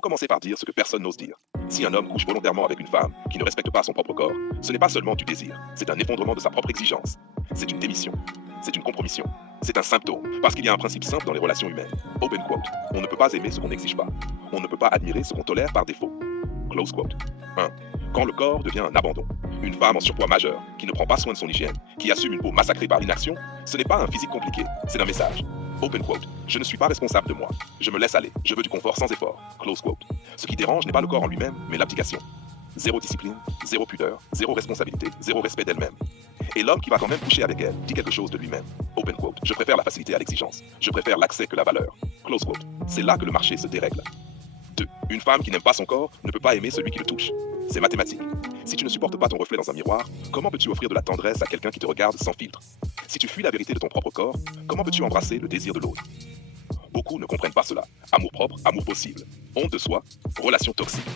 Commencer par dire ce que personne n'ose dire. Si un homme couche volontairement avec une femme qui ne respecte pas son propre corps, ce n'est pas seulement du désir, c'est un effondrement de sa propre exigence. C'est une démission. C'est une compromission. C'est un symptôme, parce qu'il y a un principe simple dans les relations humaines. Open quote. On ne peut pas aimer ce qu'on n'exige pas. On ne peut pas admirer ce qu'on tolère par défaut. Close quote. 1. Quand le corps devient un abandon. Une femme en surpoids majeur, qui ne prend pas soin de son hygiène, qui assume une peau massacrée par l'inaction, ce n'est pas un physique compliqué, c'est un message. Open quote. Je ne suis pas responsable de moi. Je me laisse aller. Je veux du confort sans effort. Close quote. Ce qui dérange n'est pas le corps en lui-même, mais l'abdication. Zéro discipline, zéro pudeur, zéro responsabilité, zéro respect d'elle-même. Et l'homme qui va quand même coucher avec elle dit quelque chose de lui-même. Open quote. Je préfère la facilité à l'exigence. Je préfère l'accès que la valeur. Close quote. C'est là que le marché se dérègle. 2. Une femme qui n'aime pas son corps ne peut pas aimer celui qui le touche. C'est mathématique. Si tu ne supportes pas ton reflet dans un miroir, comment peux-tu offrir de la tendresse à quelqu'un qui te regarde sans filtre? Si tu fuis la vérité de ton propre corps, comment peux-tu embrasser le désir de l'autre? Beaucoup ne comprennent pas cela. Amour propre, amour possible. Honte de soi, relation toxique.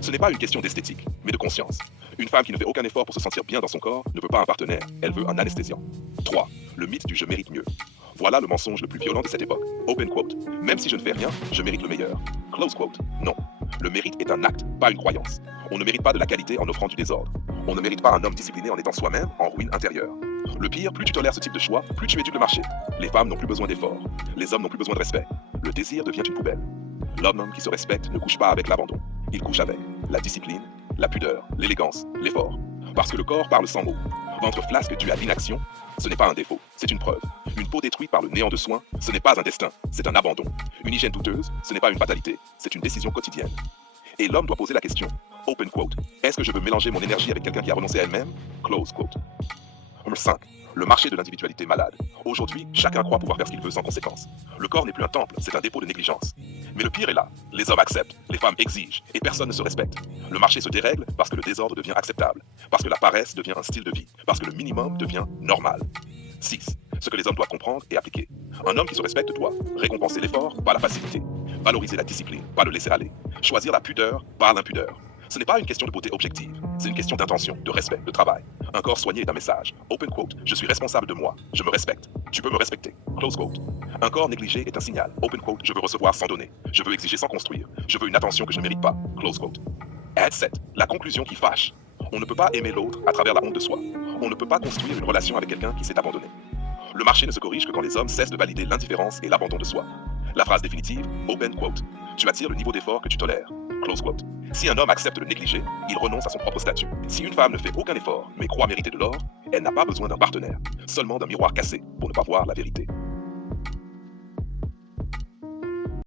Ce n'est pas une question d'esthétique, mais de conscience. Une femme qui ne fait aucun effort pour se sentir bien dans son corps ne veut pas un partenaire, elle veut un anesthésiant. 3. Le mythe du je mérite mieux. Voilà le mensonge le plus violent de cette époque. Open quote. Même si je ne fais rien, je mérite le meilleur. Close quote. Non. Le mérite est un acte, pas une croyance. On ne mérite pas de la qualité en offrant du désordre. On ne mérite pas un homme discipliné en étant soi-même en ruine intérieure. Le pire, plus tu tolères ce type de choix, plus tu études le marché. Les femmes n'ont plus besoin d'efforts. Les hommes n'ont plus besoin de respect. Le désir devient une poubelle. L'homme qui se respecte ne couche pas avec l'abandon. Il couche avec la discipline, la pudeur, l'élégance, l'effort. Parce que le corps parle sans mots. Ventre flasque dû à l'inaction, ce n'est pas un défaut, c'est une preuve. Une peau détruite par le néant de soins, ce n'est pas un destin, c'est un abandon. Une hygiène douteuse, ce n'est pas une fatalité, c'est une décision quotidienne. Et l'homme doit poser la question, open quote, est-ce que je veux mélanger mon énergie avec quelqu'un qui a renoncé à elle-même? Close quote. 5. Le marché de l'individualité malade. Aujourd'hui, chacun croit pouvoir faire ce qu'il veut sans conséquence. Le corps n'est plus un temple, c'est un dépôt de négligence. Mais le pire est là. Les hommes acceptent, les femmes exigent, et personne ne se respecte. Le marché se dérègle parce que le désordre devient acceptable, parce que la paresse devient un style de vie, parce que le minimum devient normal. 6. Ce que les hommes doivent comprendre et appliquer. Un homme qui se respecte doit récompenser l'effort, pas la facilité. Valoriser la discipline, pas le laisser aller. Choisir la pudeur, pas l'impudeur. Ce n'est pas une question de beauté objective, c'est une question d'intention, de respect, de travail. Un corps soigné est un message. Open quote, je suis responsable de moi, je me respecte. Tu peux me respecter. Close quote. Un corps négligé est un signal. Open quote, je veux recevoir sans donner. Je veux exiger sans construire. Je veux une attention que je ne mérite pas. Close quote. Add 7. La conclusion qui fâche. On ne peut pas aimer l'autre à travers la honte de soi. On ne peut pas construire une relation avec quelqu'un qui s'est abandonné. Le marché ne se corrige que quand les hommes cessent de valider l'indifférence et l'abandon de soi. La phrase définitive, open quote. Tu attires le niveau d'effort que tu tolères. Close quote. Si un homme accepte de négliger, il renonce à son propre statut. Si une femme ne fait aucun effort, mais croit mériter de l'or, elle n'a pas besoin d'un partenaire, seulement d'un miroir cassé pour ne pas voir la vérité.